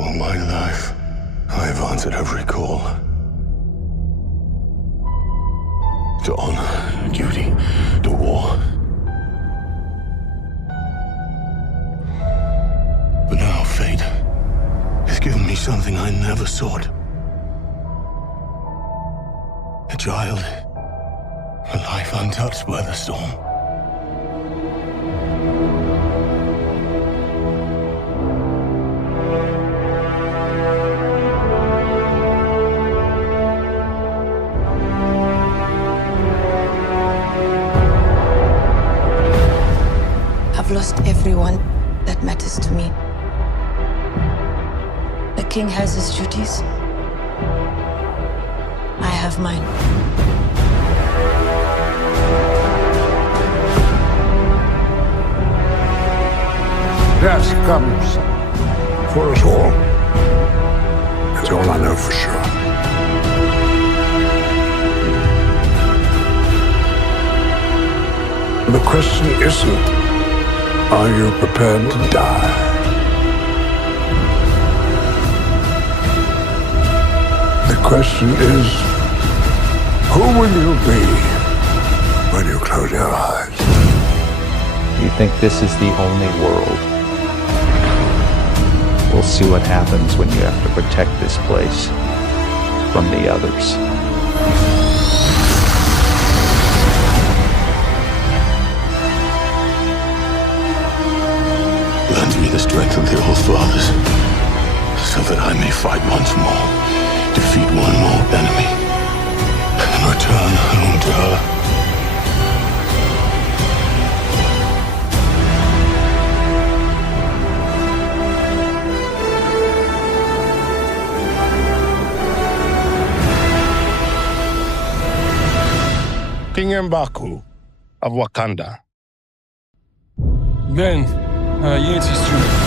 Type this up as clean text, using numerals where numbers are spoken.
All my life, I have answered every call. To honor, duty, to war. But now fate has given me something I never sought. A child, a life untouched by the storm. I've lost everyone that matters to me. The king has his duties. I have mine. Death comes for us all. That's all I know for sure. The question isn't, are you prepared to die? The question is, who will you be when you close your eyes? You think this is the only world? We'll see what happens when you have to protect this place from the others. Lend me the strength of the old fathers, so that I may fight once more, defeat one more enemy, and return home to her. King M'Baku of Wakanda. Ben, Yancy's true.